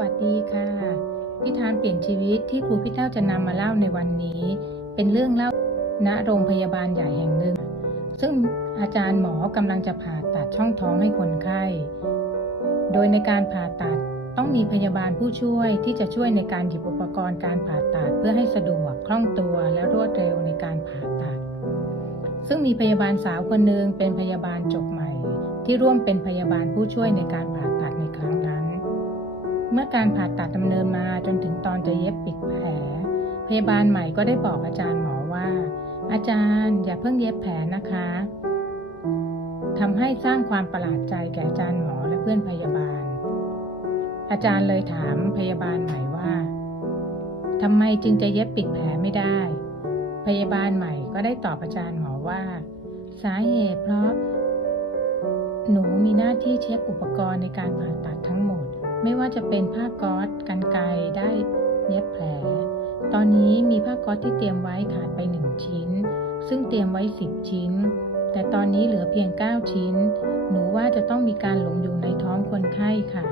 วัสดีค่ะนิทานเปลี่ยนชีวิตที่ครูพี่เต้าจะนำมาเล่าในวันนี้ เป็นเรื่องเล่าณโรงพยาบาลใหญ่แห่งหนึ่ง ซึ่งอาจารย์หมอกำลังจะผ่าตัดช่องท้องให้คนไข้ โดยในการผ่าตัดต้องมีพยาบาลผู้ช่วยที่จะช่วยในการหยิบอุปกรณ์การผ่าตัดเพื่อให้สะดวกคล่องตัวและรวดเร็วในการผ่าตัด ซึ่งมีพยาบาลสาวคนหนึ่งเป็นพยาบาลจบใหม่ ที่ร่วมเป็นพยาบาลผู้ช่วยในการผ่าตัด เมื่อการผ่าตัดดำเนินมาจนถึงตอนจะเย็บปิดแผล พยาบาลใหม่ก็ได้บอกอาจารย์หมอว่า อาจารย์อย่าเพิ่งเย็บแผลนะคะทำให้สร้างความประหลาดใจแก่อาจารย์หมอและเพื่อนพยาบาล อาจารย์เลยถามพยาบาลใหม่ว่าทำไมจึงจะเย็บปิดแผลไม่ได้ พยาบาลใหม่ก็ได้ตอบอาจารย์หมอว่า สาเหตุเพราะ หนูมีหน้าที่เช็คอุปกรณ์ในการผ่าตัดทั้งหมด ไม่ว่าจะเป็นผ้าก๊อซกันไกรได้เย็บแผล ตอนนี้มีผ้าก๊อซที่เตรียมไว้ขาดไปหนึ่งชิ้น ซึ่งเตรียมไว้สิบชิ้น แต่ตอนนี้เหลือเพียง 9 ชิ้น หนูว่าจะต้องมีการหลงอยู่ในท้องคนไข้ค่ะ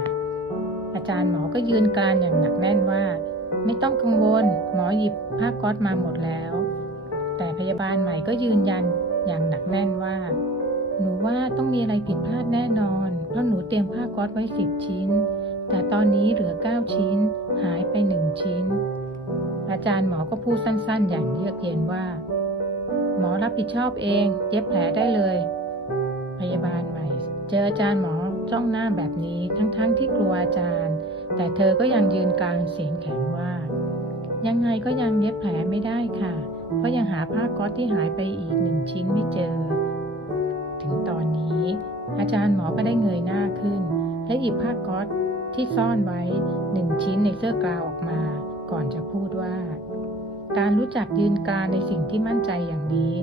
อาจารย์หมอก็ยืนกรานอย่างหนักแน่นว่า ไม่ต้องกังวล หมอหยิบผ้าก๊อซมาหมดแล้ว แต่พยาบาลใหม่ก็ยืนยันอย่างหนักแน่นว่า หนูว่าต้องมีอะไรผิดพลาดแน่นอน เพราะหนูเตรียมผ้าก๊อซไว้สิบชิ้น แต่ตอนนี้เหลือเก้าชิ้น หายไปหนึ่งชิ้น อาจารย์หมอก็พูดสั้นๆ อย่างเยือกเย็นว่า หมอรับผิดชอบเอง เย็บแผลได้เลย พยาบาลใหม่ เจออาจารย์หมอจ้องหน้าแบบนี้ทั้งๆทที่กลัวอาจารย์ แต่เธอก็ยังยืนกลางเสียงแข็งว่า ยังไงก็ยังเย็บแผลไม่ได้ค่ะ เพราะยังหาผ้าก๊อซที่หายไปอีกหนึ่งชิ้นไม่เจอ ถึงตอนนี้ อาจารย์หมอก็ได้เงยหน้าขึ้น และหยิบผ้าก๊อซ ที่ซ่อนไว้หนึ่งชิ้นในเสื้อกลาวออกมา ก่อนจะพูดว่า การรู้จักยืนกานในสิ่งที่มั่นใจอย่างนี้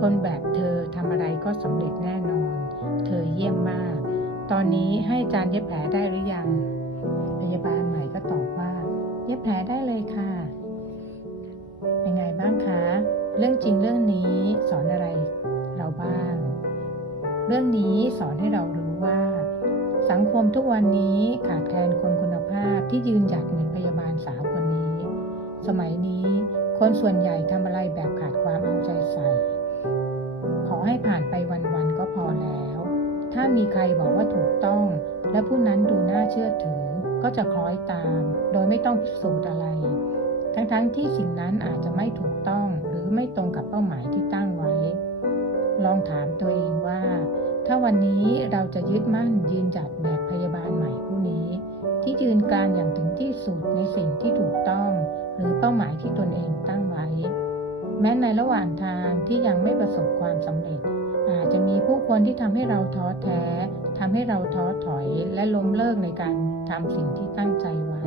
คนแบบเธอทำอะไรก็สำเร็จแน่นอน เธอเยี่ยมมาก ตอนนี้ให้จารย์เย็บแผลได้หรือยัง พยาบาลใหม่ก็ตอบว่า เย็บแผลได้เลยค่ะ เป็นไงบ้างคะ เรื่องจริงเรื่องนี้สอนอะไรเราบ้าง เรื่องนี้สอนให้เรารู้ว่า สังคมทุกวันนี้ขาดแคลนคนคุณภาพที่ยืนหยัดเหมือนพยาบาลสาวคนนี้ สมัยนี้ คนส่วนใหญ่ทำอะไรแบบขาดความเอาใจใส่ ขอให้ผ่านไปวันๆก็พอแล้ว ถ้ามีใครบอกว่าถูกต้อง และผู้นั้นดูน่าเชื่อถือ ก็จะคล้อยตาม โดยไม่ต้องพิสูจน์อะไร ทั้งๆที่สิ่งนั้นอาจจะไม่ถูกต้อง หรือไม่ตรงกับเป้าหมายที่ตั้งไว้ ลองถามตัวเองว่า ถ้าวันนี้เราจะยึดมั่นยืนหยัดแบบพยาบาลใหม่ผู้นี้ ที่ยืนกานอย่างถึงที่สุดในสิ่งที่ถูกต้อง หรือเป้าหมายที่ตนเองตั้งไว้ แม้ในระหว่างทางที่ยังไม่ประสบความสำเร็จ อาจจะมีผู้คนที่ทำให้เราท้อแท้ทำให้เราท้อถอยและล้มเลิกในการทำสิ่งที่ตั้งใจไว้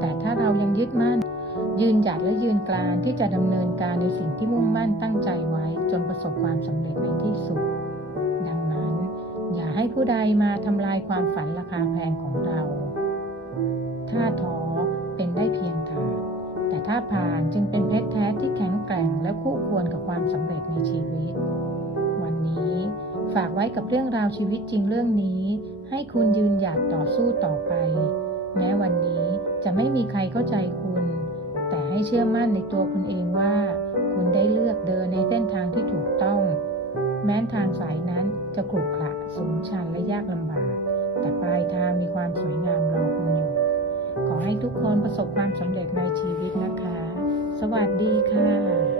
แต่ถ้าเรายังยึดมั่น ยืนหยัดและยืนกรานที่จะดำเนินการในสิ่งที่มุ่งมั่นตั้งใจไว้ จนประสบความสำเร็จในที่สุด ดังนั้น อย่าให้ผู้ใดมาทำลายความฝันราคาแพงของเราถ้าท้อเป็นได้เพียงทางแต่ถ้าผ่านจึงเป็นเพชรแท้ที่แข็งแกร่งและคู่ควรกับความสำเร็จในชีวิต วันนี้ฝากไว้กับเรื่องราวชีวิตจริงเรื่องนี้ ให้คุณยืนหยัดต่อสู้ต่อไป แม้วันนี้จะไม่มีใครเข้าใจคุณ แต่ให้เชื่อมั่นในตัวคุณเองว่า ทุกคนประสบความสำเร็จในชีวิตนะคะ สวัสดีค่ะ